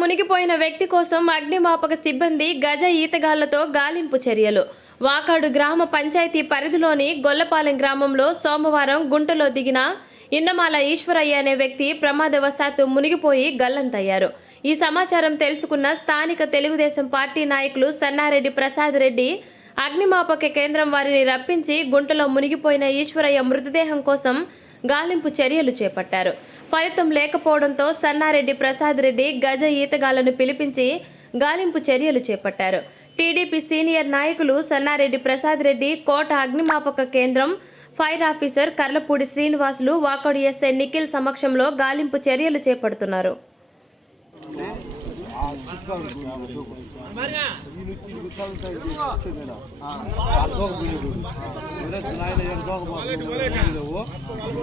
మునిగిపోయిన వ్యక్తి కోసం అగ్నిమాపక సిబ్బంది గజ ఈతగాళ్ళతో గాలింపు చర్యలు. వాకాడు గ్రామ పంచాయతీ పరిధిలోని గొల్లపాలెం గ్రామంలో సోమవారం గుంటలో దిగిన ఇన్నమాల ఈశ్వరయ్య అనే వ్యక్తి ప్రమాదవశాత్తు మునిగిపోయి గల్లంతయ్యారు. ఈ సమాచారం తెలుసుకున్న స్థానిక తెలుగుదేశం పార్టీ నాయకులు సన్నారెడ్డి ప్రసాద్ రెడ్డి అగ్నిమాపక కేంద్రం వారిని రప్పించి గుంటలో మునిగిపోయిన ఈశ్వరయ్య మృతదేహం కోసం గాలింపు చర్యలు చేపట్టారు. ఫలితం లేకపోవడంతో సన్నారెడ్డి ప్రసాద్ రెడ్డి గజ ఈతగాళ్ళను పిలిపించి గాలింపు చర్యలు చేపట్టారు. టీడీపీ సీనియర్ నాయకులు సన్నారెడ్డి ప్రసాద్ రెడ్డి కోట అగ్నిమాపక కేంద్రం fire officer Karlapudi Srinivasulu Vakadu SI Nikhil సమక్షంలో గాలింపు చర్యలు చేపడుతున్నారు.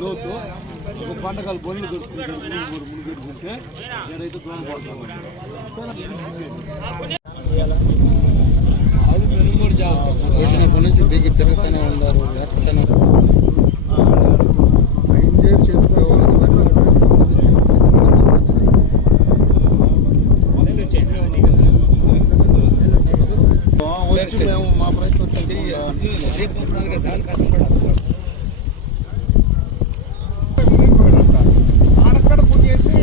లోతు ఒక పంటకాలు బొల్లు దొరుకుతుంటే మునిగెట్టుకుంటే నేనైతే దోమ అది వచ్చినప్పటి నుంచి దిగి తిరుగుతూనే ఆడక్కడ పుట్టేసి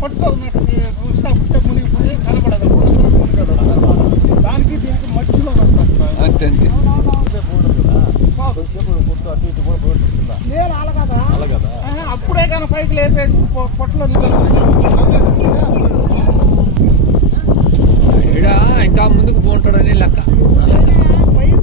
పట్టుకోమన్నట్టు చూస్తా పుట్టే మునిగిపోయి కనపడదు దానికి దీనికి మధ్యలో అంతే అంతే నేను అప్పుడే కానీ పైకి లేపేసి పొట్టలో ఇంకా ముందుకు పోంటాడని లెక్క.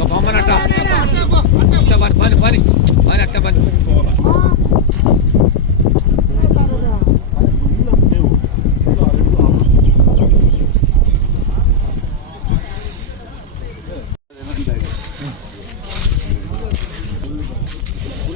బొమ్మనట్ట పని పని పని అట్ట. పని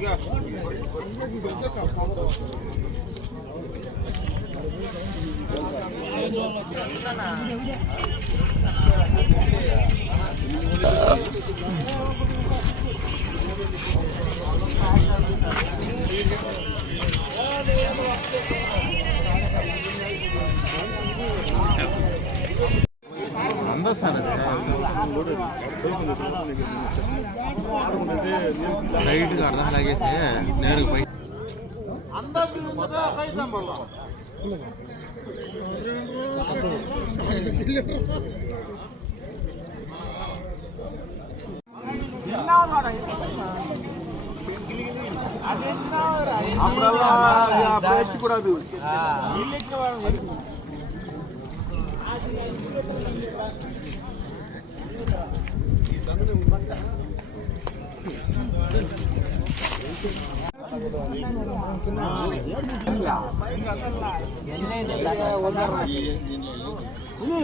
对吧？ரைட்டுக்கு அதான் லகேஜ் நேருக்கு போய் அந்த கைதான் பண்ணலாம் பேசக்கூடாது ఎన్ని